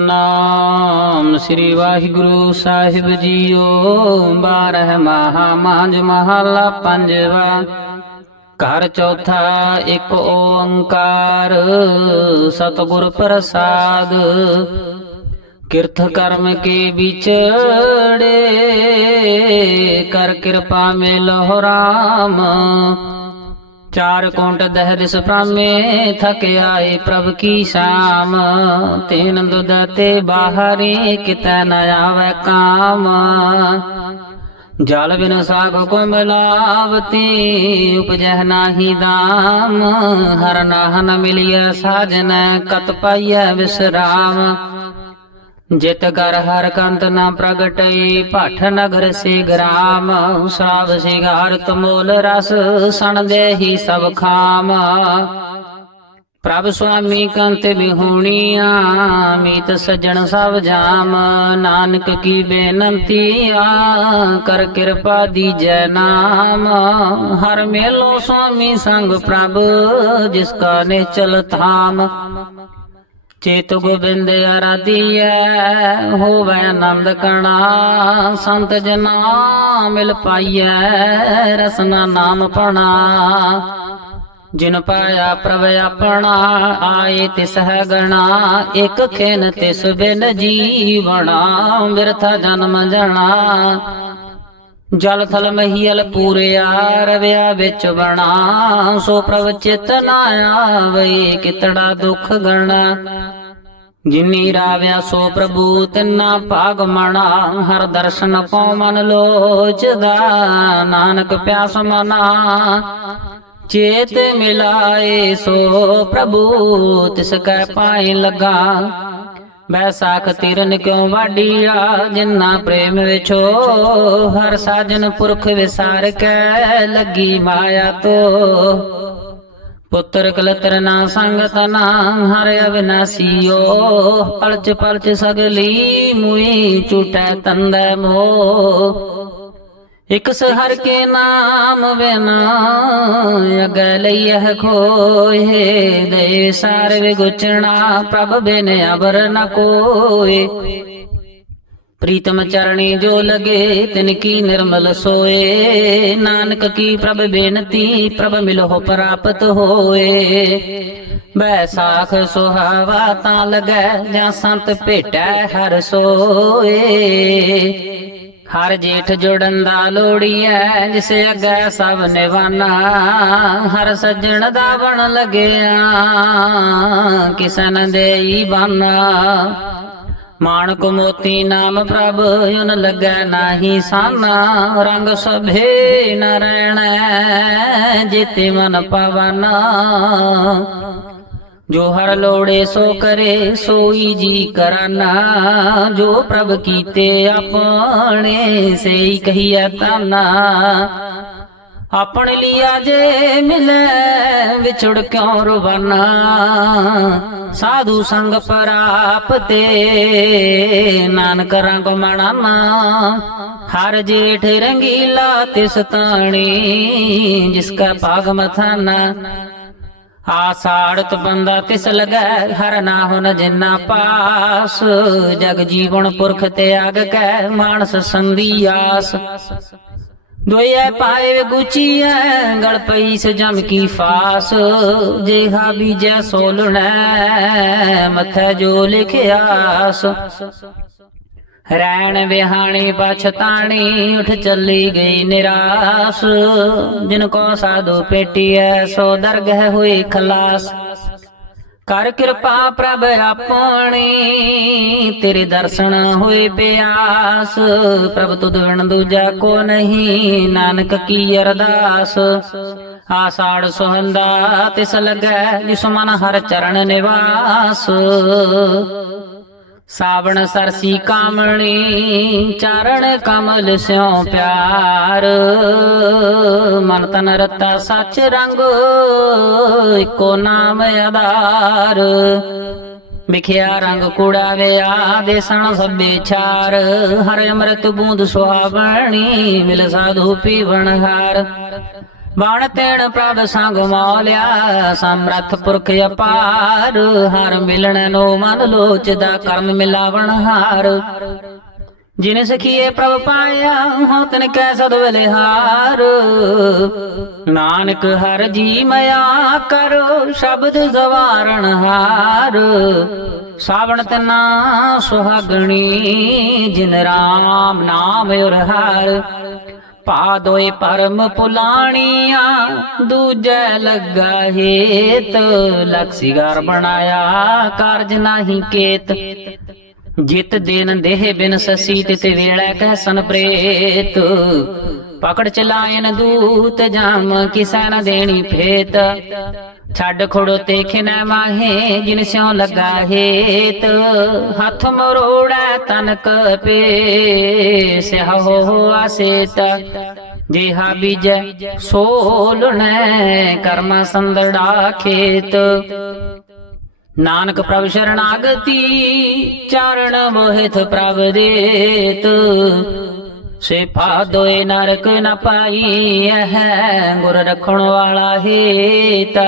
ਨਾਮ ਸ੍ਰੀ ਵਾਹਿਗੁਰੂ ਸਾਹਿਬ ਜੀਓ, ਬਾਰਹ ਮਹਾ ਮਾਂਜ ਮਹਲਾ ਪੰਜਵਾ। ਘਰ ਚੌਥਾ ਇੱਕ ਓੰਕਾਰ, ਸਤਿਗੁਰ ਪ੍ਰਸਾਦ। ਕਿਰਤ ਕਰਮ ਕੇ ਵਿਚੜੇ ਕਰ ਕਿਰਪਾ ਮੇ ਲਹੁ ਰਾਮ। ਚਾਰ ਕੋਟ ਦਹਿ ਦਿਸ ਥਕ ਆਏ ਪ੍ਰਭ ਕੀ ਸ਼ਾਮ। ਤੇਨ ਦੁਦ ਬਾਹਰੇ ਕਿਤੈ ਨ ਆਵੈ ਕਾਮ। ਜਲ ਬਿਨ ਸਾਗ ਕੋ ਮਿਲਾਵਤੀ ਉਪਜਹ ਨਾਹੀ ਦਾਮ। ਹਰ ਨਾਹ ਨ ਮਿਲਿਆ ਸਾਜਨ, ਕਤ ਪਾਈਐ ਵਿਸਰਾਮ। ਜਿਤ ਕਰ ਹਰ ਕੰਤ ਨਾ ਪ੍ਰਗਟਈ ਭੱਠ ਨਗਰ ਸੇ ਗ੍ਰਾਮ ਸਰਾਵ ਸਿਗਾਰ ਤਮੋਲ ਰਸ, ਸਣ ਦੇਹੀ ਸਭ ਖਾਮ। ਪ੍ਰਭ ਸੁਆਮੀ ਕੰਤ ਬਿਹੁਣੀਆਂ, ਮੀਤ ਸਜਣ ਸਭ ਜਾਮ। ਨਾਨਕ ਕੀ ਬੇਨਤੀ ਆ, ਕਰ ਕਿਰਪਾ ਦੀਜੈ ਨਾਮ। ਹਰ ਮੇਲੋ ਸੁਆਮੀ ਸੰਗ ਪ੍ਰਭ, ਜਿਸ ਕਾ ਚਲ ਥਾਮ ਚੇਤ ਗੋਬਿੰਦ ਅਰਾਧੀਐ ਹੋਵੇ ਆਨੰਦ ਕਣਾ। ਸੰਤ ਜਨਾ ਮਿਲ ਪਾਈਐ, ਰਸਨਾ ਨਾਮ ਪਣਾ। ਜਿਨ ਪਾਇਆ ਪ੍ਰਭ ਆਪਣਾ, ਆਏ ਤਿਸ ਹੈ ਗਣਾ। ਇਕ ਖੇਨ ਤਿਸ ਬਿਨ ਜੀਵਣਾ, ਬਿਰਥਾ ਜਨਮ ਜਣਾ। ਜਲ ਥਲ ਮਹੀਲ ਪੂਰਿਆ ਰਵਿਆ ਵਿੱਚ ਬਣਾ ਸੋ ਪ੍ਰਭ ਚਿਤ ਨਾ ਆਵੇ ਕਿਤੜਾ ਦੁਖ ਗਣਾ। ਜਿਨੀ ਰਾਵਿਆ ਸੋ ਪ੍ਰਭੂ, ਤਿੰਨਾ ਭਾਗ ਮਣਾ, ਹਰ ਦਰਸ਼ਨ ਪਉ ਮਨ ਲੋਚਦਾ। ਨਾਨਕ ਪਿਆਸ ਮਨਾ, ਚੇਤ ਮਿਲਾਏ ਸੋ ਪ੍ਰਭੂ, ਤਿਸ ਕੈ ਪਾਏ ਲਗਾ। ਬੈਸਾਖ ਤਿਰਨ ਕਿਉ ਵਾਡੀਆ ਜਿਨਾ ਪ੍ਰੇਮ ਵਿਚੋ ਹਰ ਸਾਜਨ ਪੁਰਖ ਵਿਸਾਰ ਕੈ ਲੱਗੀ ਮਾਇਆ ਤੋ ਪੁੱਤਰ ਕਲਤਰ ਨਾ ਸੰਗਤ ਨਾ ਹਰ ਅਵਿਨਾਸੀਓ ਪਲਚ ਪਲਚ ਸਗਲੀ ਮੁਈ ਝੂਟੈ ਤੰਦੈ ਮੋ ਇਕ ਹਰ ਕੇ ਨਾਮ ਬਿਨਾ ਅਗੈ ਲਈਹ ਖੋਏ। ਦੇ ਸਾਰ ਵਿਗੁਚਣਾ ਪ੍ਰਭ ਬਿਨ ਅਬਰ ਨ ਕੋਏ। ਪ੍ਰੀਤਮ ਚਰਣੀ ਜੋ ਲਗੇ, ਤਿਨ ਕੀ ਨਿਰਮਲ ਸੋਏ। ਨਾਨਕ ਕੀ ਪ੍ਰਭ ਬੇਨਤੀ, ਪ੍ਰਭ ਮਿਲੋ ਪ੍ਰਾਪਤ ਹੋਏ। ਬੈਸਾਖ ਸੁਹਾਵਾ ਤਾਂ ਲਗੈ, ਜਾਂ ਸੰਤ ਭੇਟੈ ਹਰ ਸੋਏ। ਹਰ ਜੇਠ ਜੋੜਨ ਦਾ ਲੋੜੀਐ ਜਿਸ ਅੱਗੇ ਸਭ ਨਿਵਾਨਾ। ਹਰ ਸੱਜਣ ਦਾ ਬਣ ਲੱਗਿਆ ਕਿਸਨ ਦੇਈ ਬਾਨਾ। ਮਾਣਕ ਮੋਤੀ ਨਾਮ ਪ੍ਰਭ ਯਨ ਲੱਗੈ ਨਾਹੀ ਸਾਨਾ। ਰੰਗ ਸਭੇ ਨ ਰਹਿਣੈ, ਜਿਤੇ ਮਨ ਪਵਨਾ। ਜੋ ਹਰ ਲੋੜੇ ਸੋ ਕਰੇ, ਸੋਈ ਜੀ ਕਰਨਾ। ਜੋ ਪ੍ਰਭ ਕੀਤੇ ਆਪਣੇ ਸਈ ਕਹੀਐ ਤਾਨਾ। ਆਪਣ ਲਿਆ ਜੇ ਮਿਲੇ, ਵਿਛੜ ਕਿਉ ਰਵਾਨਾ? ਸਾਧੂ ਸੰਗ ਪਰਾਪਤੇ, ਨਾਨਕ ਰੰਗ ਮਣਾਨਾ। ਹਰ ਜੇਠ ਰੰਗੀਲਾ ਤਿਸ ਤਾਣੀ, ਜਿਸ ਕਾ ਭਾਗ ਮਥਾਨਾ। ਆਸਾੜਤ ਬੰਦਾ ਤਿਸ ਲਗੈ, ਹਰ ਨਾ ਹੁਨ ਜਿਨਾ ਪਾਸ। ਜਗ ਜੀਵਨ ਪੁਰਖ ਅਗ ਕੈ, ਮਾਨਸ ਸੰਦੀ ਆਸ। ਦੋਇਐ ਪਾਏ ਗੁਚੀਐ, ਗਲ ਪਈ ਸ ਜਮ ਕੀ ਫਾਸ। ਜੇਹਾ ਬੀਜੈ ਸੋਲਣੈ, ਮਥੈ ਜੋ ਲਿਖਿਆਸ। ਰੈਣ ਵਿਹਾਣੀ ਪਛਤਾਣੀ, ਉਠ ਚੱਲੀ ਗਈ ਨਿਰਾਸ। ਜਿਨ ਕੋ ਸਾਧੂ ਪੇਟੀਐ, ਸੋ ਦਰਗਹਿ ਹੋਈ ਖਲਾਸ। ਕਰ ਕਿਰਪਾ ਪ੍ਰਭ ਆਪਣੀ ਤੇਰੇ ਦਰਸ਼ਨ ਹੋਏ ਪਿਆਸ। ਪ੍ਰਭ ਤੁਧ ਵਿਣ ਦੂਜਾ ਕੋ ਨਹੀਂ, ਨਾਨਕ ਕੀ ਅਰਦਾਸ। ਆਸਾੜ ਸੁਹੰਦਾ ਤਿਸ ਲਗੈ, ਜਿਸ ਮਨ ਹਰ ਚਰਨ ਨਿਵਾਸ। ਸਾਵਣ ਸਰਸੀ ਕਾਮਣੀ ਚਰਨ ਕਮਲ ਸਿਉ ਪਿਆਰ। ਮਨ ਤਨ ਰਤਾ ਸੱਚ ਰੰਗ, ਇੱਕੋ ਨਾਮ ਆਧਾਰ। ਵਿਖਿਆ ਰੰਗ ਕੂੜਾ ਵਿਆ ਦੇਸਣ ਸਭੇ ਛਾਰ। ਹਰ ਅੰਮ੍ਰਿਤ ਬੂੰਦ ਸੁਹਾਵਣੀ, ਮਿਲ ਸਾਧੂ ਪੀਵਣ ਹਾਰ। ਬਾਣ ਤੇਣ ਪ੍ਰਭ ਸੰਗ ਮੌਲਿਆ, ਸਮਰੱਥ ਪੁਰਖ ਅਪਾਰ, ਹਰ ਮਿਲਣ ਨੋ ਮਨ ਲੋਚਦਾ, ਕਰਮ ਮਿਲਾਵਣ ਹਾਰ। ਜਿਨ ਸਖੀਏ ਪ੍ਰਭ ਪਾਇਆ, ਹਉ ਤਨ ਕੈ ਸਦ ਬਲਿਹਾਰ ਨਾਨਕ ਹਰ ਜੀ ਮਇਆ ਕਰੋ, ਸ਼ਬਦ ਜ਼ਵਾਰਣ ਹਾਰ। ਸਾਵਣ ਤਨਾ ਸੁਹਾਗਣੀ, ਜਿਨ ਰਾਮ ਨਾਮ ਉਰ ਪਾ ਦੋਏ ਪਰਮ ਪੁਲਾਣੀਆਂ, ਦੂਜੈ ਲੱਗਾ ਹੇਤ। ਲਕਸੀਗਰ ਬਣਾਇਆ, ਕਾਰਜ ਨਾਹੀ ਕੇਤ। ਜਿਤ ਦਿਨ ਦੇਹ ਬਿਨ ਸਸੀ ਤਿਤ ਵੇਲਾ ਕਹਿ ਸਨ ਪ੍ਰੇਤ। ਪਕੜ ਚਲਾਇਨ ਦੂਤ, ਜਾਮ ਕਿਸਾ ਨ ਦੇਣੀ ਫੇਤ। ਛੱਡ ਖੜੋ ਤੇ ਖਿਨੈ ਮਾਹੇ ਜਿਨ ਸਿਉ ਲੱਗਾ ਹੇਤ। ਹੱਥ ਮਰੋੜੈ ਤਨਕ ਪੇ ਸਿਹੋ ਆਸੇਤ ਜਿਹਾ ਬੀਜੈ ਸੋਲਣੈ ਕਰਮ ਸੰਦੜਾ ਖੇਤ। ਨਾਨਕ ਪ੍ਰਭ ਸ਼ਰਨਾਗਤੀ, ਚਰਨ ਮੋਹਿਤ ਪ੍ਰਭ ਦੇਤ। ਸੇ ਪਾਦੋਏ ਨਰਕ ਨ ਪਾਈ ਹੈ ਗੁਰ ਰਖਣ ਵਾਲਾ ਹੇਤ।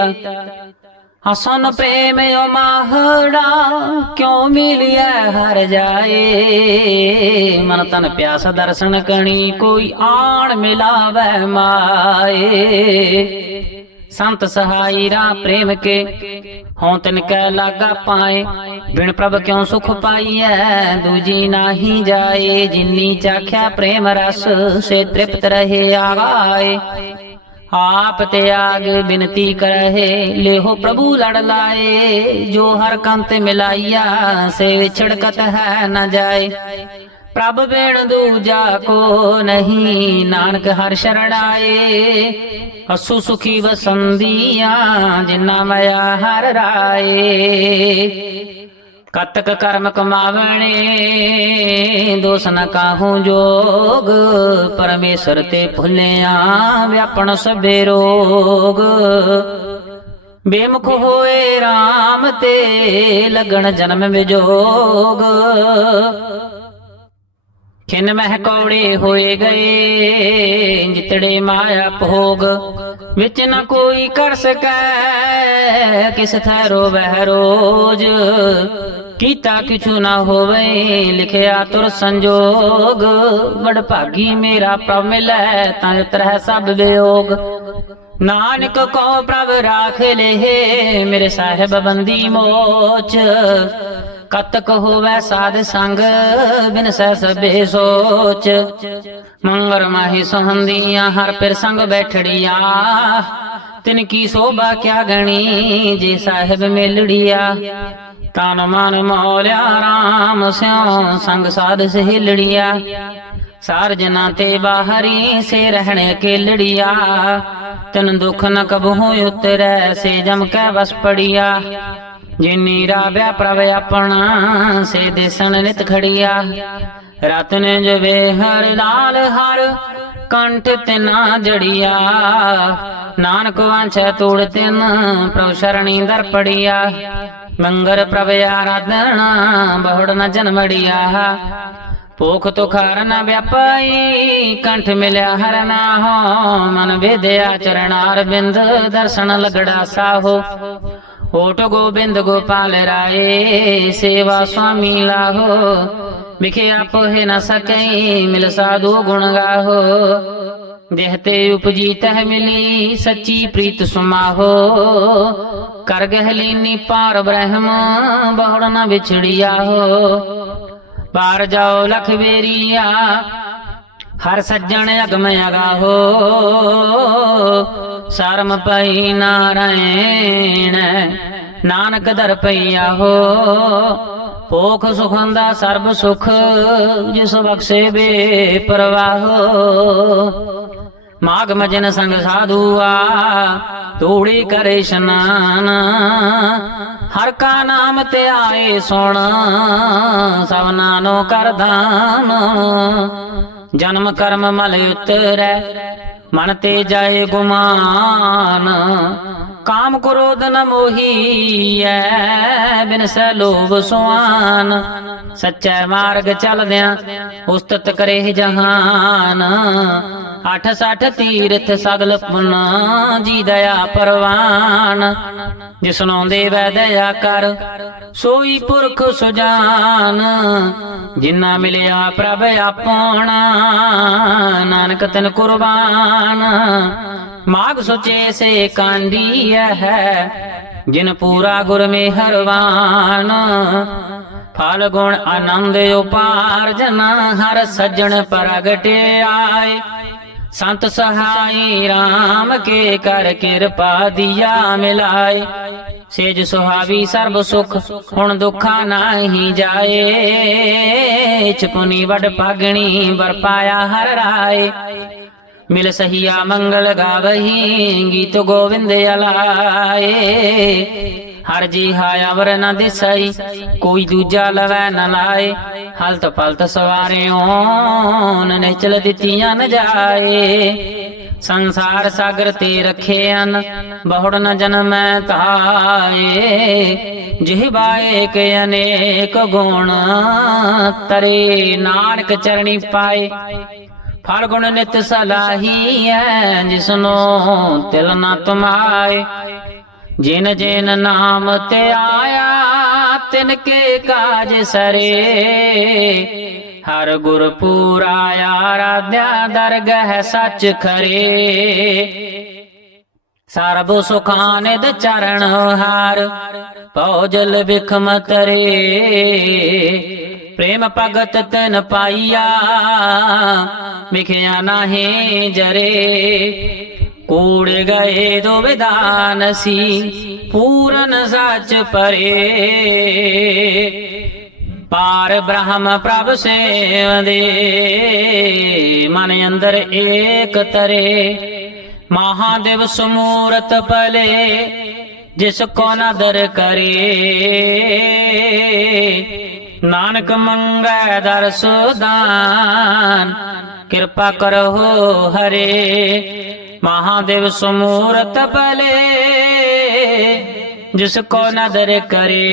ਹਸਨ ਪ੍ਰੇਮ ਓ ਮਾਹੜਾ ਕਿਉ ਮਿਲਿਆ ਹਰ ਜਾਏ। ਮਨ ਤਨ ਪਿਆਸ ਦਰਸ਼ਨ ਕਣੀ ਕੋਈ ਆਣ ਮਿਲਾਵੇ ਮਾਏ। ਸੰਤ ਸਹਾਈ ਰਾ ਪ੍ਰੇਮ ਕੇ, ਹਉ ਤਿਨ ਕੈ ਲਾਗਾ ਪਾਏ। ਬਿਨ ਪ੍ਰਭ ਕਿਉ ਸੁਖ ਪਾਈਐ, ਦੂਜੀ ਨਾਹੀ ਜਾਏ। ਜਿਨੀ ਚਾਖਿਆ ਪ੍ਰੇਮ ਰਸ, ਸੇ ਤ੍ਰਿਪਤ ਰਹੇ ਆਵਾਏ। ਆਪ ਤੇ ਆਗ ਬਿਨਤੀ ਕਰਹਿ, ਲੇਹੋ ਪ੍ਰਭੂ ਲੜ ਲਾਏ। ਜੋ ਹਰ ਕੰਤ ਮਿਲਾਈਆ, ਸੇ ਵਿਛੜਕਤ ਹੈ ਨਾ ਜਾਏ। ਪ੍ਰਭ ਬੇਣ ਦੂਜਾ ਕੋ ਨਹੀਂ। ਨਾਨਕ ਹਰ ਸ਼ਰਣਾਏ ਅਸੂ ਸੁਖੀ ਵਸੰਦੀਆਂ ਜਿਨਾ ਮਇਆ ਹਰ ਰਾਏ। ਕਤਕ ਕਰਮ ਕਮਾਵਣੇ, ਦੋਸ ਨ ਕਾਹੂ ਜੋਗ। ਪਰਮੇਸ਼ਰ ਤੇ ਭੁੱਲਿਆ ਵਿਆਪਣ ਸਭੇ ਰੋਗ। ਬੇਮੁਖ ਹੋਏ RAM ਤੇ ਲਗਣ ਜਨਮ ਵਿਜੋਗ। ਖਿਨ ਮਹਿਕੌੜੇ ਹੋਏ ਗਏ ਜਿਤੜੇ ਮਾਇਆ ਭੋਗ ਵਿੱਚ ਨਾ ਕੋਈ ਕਰ ਸਕੈ, ਕਿਸ ਥੈਰੋ ਵਹਿ ਰੋਜ। ਕੀਤਾ ਕਿਛੂ ਨਾ ਹੋਵੇ, ਲਿਖਿਆ ਤੁਰ ਸੰਜੋਗ। ਵਡ ਭਾਗੀ ਮੇਰਾ ਪ੍ਰਭ ਮਿਲੈ, ਤਾਂ ਉਤਰੈ ਸਭ ਵਿਯੋਗ। ਨਾਨਕ ਕੋ ਪ੍ਰਭ ਰਾਖ ਲੇਹ, ਮੇਰੇ ਸਾਹਿਬ ਬੰਦੀ ਮੋਚ। ਕਤਕ ਹੋਵੇ ਸਾਧ ਸੰਗ, ਬਿਨ ਸਹਿ ਸਭੇ ਸੋਚ। ਮੰਗਰ ਮਾਹੀ ਸਹੰਦੀਆਂ, ਹਰ ਪਿਰ ਸੰਗ ਬੈਠੜੀਆਂ। ਤਿਨ ਕੀ ਸੋਭਾ ਕਿਆ ਗਣੀ, ਜੇ ਸਾਹਿਬ ਮਿਲੜੀਆ। ਤਨ ਮਨ ਮੋਲਿਆ ਰਾਮ ਸਿਉ, ਸੰਗ ਸਾਧ ਸਹਿਲੜੀਆ। ਸਾਰ ਜਨਾ ਤੇ ਬਾਹਰੀ ਸੇ ਰਹਿਣ ਕੇ ਲੜੀਆ ਤਨ ਦੁਖ ਨ ਕਬਹੂ ਉਤਰੈ, ਸੇ ਜਮ ਕੈ ਵਸ ਪੜੀਆ। ਜਿਨੀ ਰਾਵਿਆ ਪ੍ਰਭ ਆਪਣਾ, ਸੇ ਦੇਸਣ ਨਿਤ ਖੜੀਆ। ਰਤਨ ਜਵੇ ਹਰ ਲਾਲ ਹਰ, ਕੰਠ ਤਿਨਾ ਜੜੀਆ। ਨਾਨਕ ਵਾਂਛੈ ਤੂੜ ਤਿਨ, ਪ੍ਰਭ ਸ਼ਰਣੀ ਦਰ ਪੜੀਆ। ਮੰਗਰ ਪ੍ਰਭ ਆਰਾਧਨਾ ਬਹੁੜ ਨ ਜਨਮੜੀਆ। ਭੂਖ ਤੁਖਾਰ ਨ ਵਿਆਪਾਈ, ਕੰਠ ਮਿਲਿਆ ਹਰ ਨਾਹੋ। ਮਨ ਵਿਦਿਆ ਚਰਨਾਰ ਬਿੰਦ, ਦਰਸ਼ਨ ਲਗੜਾ ਸਾਹੋ। ਓਟ ਗੋਬਿੰਦ ਗੋਪਾਲ ਰਾਏ, ਸੇਵਾ ਸੁਆਮੀ ਲਾਹੋ। ਵਿਖੇ ਆਪੋਹਿ ਨ ਸਕਈ, ਮਿਲ ਸਾਧੂ ਗੁਣ ਗਾਹੋ। ਦੇਹਤੇ ਉਪਜੀ ਤਹ ਮਿਲੀ, ਸੱਚੀ ਪ੍ਰੀਤ ਸੁਮਾਹੋ। ਕਰ ਗਹਿਲੀਨੀ ਪਾਰ ਬ੍ਰਹਮ, ਬਹੁੜ ਨ ਵਿਛੜਿਆ ਹੋ ਪਾਰ ਜਾਓ ਲਖ ਵੇਰੀਆ, ਹਰ ਸੱਜਣ ਅਗਮ ਅਗਾਹੋ। ਸ਼ਰਮ ਪਈ ਨਾਰਾਇਣ, ਨਾਨਕ ਦਰ ਪਈਆ ਹੋ ਭੋਖ ਸੁਖੰਦਾ ਸਰਬ ਸੁਖ, ਜਿਸ ਬਖਸ਼ੇ ਬੇ ਪ੍ਰਵਾਹੋ ਮਾਗ ਮਜਨ ਸੰਗ ਸਾਧੂਆ, ਤੂੜੀ ਕਰੇ ਇਸ਼ਨਾਨ ਹਰ ਕਾ ਨਾਮ ਤੇ ਆਏ ਸੁਣ ਸਭਨਾ ਨੋ ਕਰਦਾਨ ਜਨਮ ਕਰਮ ਮਲ ਉਤਰੈ, ਮਨ ਤੇ ਜਾਏ ਗੁਮਾਨ। ਕਾਮ ਕ੍ਰੋਧ ਨ ਮੋਹੀਐ, ਬਿਨ ਸੈ ਲੋਭ ਸੁਆਨ। ਸੱਚੇ ਮਾਰਗ ਚਲਦਿਆਂ ਉਸਤਤ ਕਰੇ ਜਹਾਨ। ਅਠ ਸਠ ਤੀਰਥ ਸਗਲ ਪੁਨਾ ਜੀ ਦਇਆ ਪਰਵਾਨ। ਜਿਸਨੋਂ ਦੇਵੈ ਦਇਆ ਕਰ, ਸੋਈ ਪੁਰਖ ਸੁਜਾਨ। ਜਿਨ੍ਹਾਂ ਮਿਲਿਆ ਪ੍ਰਭ ਆਪਣਾ, ਨਾਨਕ ਤਨ ਕੁਰਬਾਨ। ਮਾਗ ਸੁਚੇ ਸੇ ਕਾਂਡੀ ਹੈ ਜਿਨ ਪੂਰਾ ਗੁਰ ਮੇ ਹਰਵਾਨ ਫਲ ਗੁਣ ਆਨੰਦ ਉਪਾਰਜਨ ਹਰ ਸੱਜਣ ਪ੍ਰਗਟੇ ਆਏ ਸੰਤ ਸਹਾਈ RAM ਕੇ ਕਰ ਕਿਰਪਾ ਦਿਆ ਮਿਲਾਏ। ਸੇਜ ਸੁਹਾਵੀ ਸਰਬ ਸੁਖ, ਹੁਣ ਦੁਖਾ ਨਾਹੀ ਜਾਏ। ਚਪੁਨੀ ਵਡ ਪਾਗਣੀ ਵਰਪਾਇਆ ਹਰ ਰਾਏ। ਮਿਲ ਸਹੀਆ ਮੰਗਲ ਗਾਵਹੀ, ਗੀਤ ਗੋਵਿੰਦ ਅਲਾਏ। ਹਰ ਜੀ ਹਾਇਆ ਵਰ ਨ ਦਿਸਈ, ਕੋਈ ਦੂਜਾ ਲਵੈ ਨ ਲਾਏ। ਹਲਤ ਪਲਤ ਸਵਾਰਿਓ ਨੇ ਦਿੱਤੀਆਂ ਨ ਜਾਏ। ਸੰਸਾਰ ਸਾਗਰ ਤੇ ਰੱਖੇ ਅਨ, ਬਹੁੜ ਨ ਜਨਮੈ ਤਾਏ। ਜਿਹਬਾਏ ਕੇ ਅਨੇਕ ਗੁਣ ਤਰੇ, ਨਾਨਕ ਚਰਣੀ ਪਾਏ। ਫਲ ਗੁਣ ਨਿਤ ਸਲਾਹੀ ਜਿਸਨੋ ਤਿਲ ਨਾ ਤੁਮਾਏ। ਜਿਨ ਜਿਨ ਨਾਮ ਤੇ ਆਇਆ, ਤਿਨ ਕੇ ਕਾਜ ਸਰੇ। ਹਰ ਗੁਰ ਪੂਰਾ ਆਰਾਧਿਆ, ਦਰਗਹ ਸੱਚ ਖਰੇ। ਸਰਬ ਸੁਖਾਨਿਦ ਚਰਨ ਹਾਰ ਪੌਜਲ ਵਿਖਮ ਤਰੇ। ਪ੍ਰੇਮ ਭਗਤ ਤਨ ਪਾਈਆ, ਮਿਖਿਆ ਨਾਹੀ ਜਰੇ। ਕੂੜ ਗਏ ਦੋ ਵਿਦਾਨ ਸੀ ਪੂਰਨ ਸੱਚ ਪਰੇ ਪਾਰ ਬ੍ਰਹਮ ਪ੍ਰਭ ਸੇਵਦੇ, ਮਨ ਅੰਦਰ ਏਕ ਤਰੇ। ਮਹਾਦੇਵ ਸਮੂਰਤ ਪਲੇ ਜਿਸ ਕੋ ਨਦਰ ਕਰੇ। ਨਾਨਕ ਮੰਗੈ ਦਰ ਦਾਨ, ਕਿਰਪਾ ਕਰੋ ਹਰੇ। ਮਹਾਦੇਵ ਸਮੂਰਤ ਪਲੇ ਜਿਸ ਕੋ ਨਦਰ ਕਰੇ।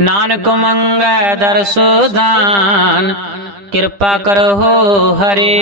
ਨਾਨਕ ਮੰਗੈ ਦਰ ਸੁਦਾਨ ਕਿਰਪਾ ਕਰੋ ਹਰੇ।